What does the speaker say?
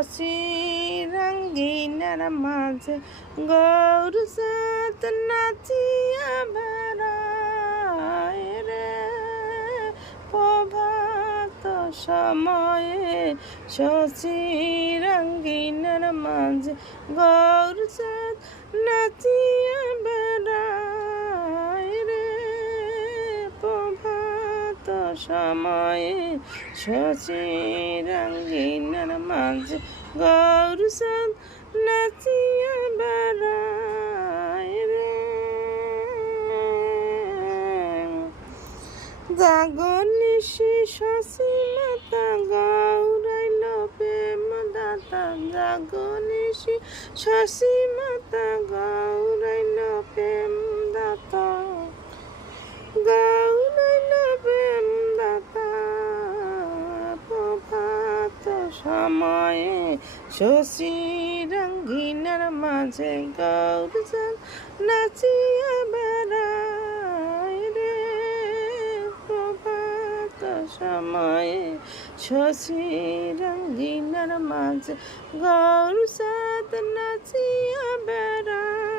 শশী রঙ্গিনার মাঝে গৌর সাত নাচিয়া বেড়ায় রে প্রভাত সময়ে শশী রঙ্গিনার মাঝে গৌর সাত নাচিয়া বেড়ায় রে প্রভাত সময়ে শশী রঙ্গিনার মাঝে গৌর সাত নাচিয়া বেড়ায় রে জাগনিশি শশী মাতা গৌরাইল প্রেম দাতা জাগনিশি শশী মাতা গৌরাইল প্রেম দাতা গৌরাইল প্রেম দাতা প্রভাত সময়ে শশী রঙ্গিনার মাঝে গৌর সাত নাচিয়া বেড়ায় রে প্রভাত সময়ে শশী রঙ্গিনার মাঝে গৌর সাত নাচিয়া বেড়ায়।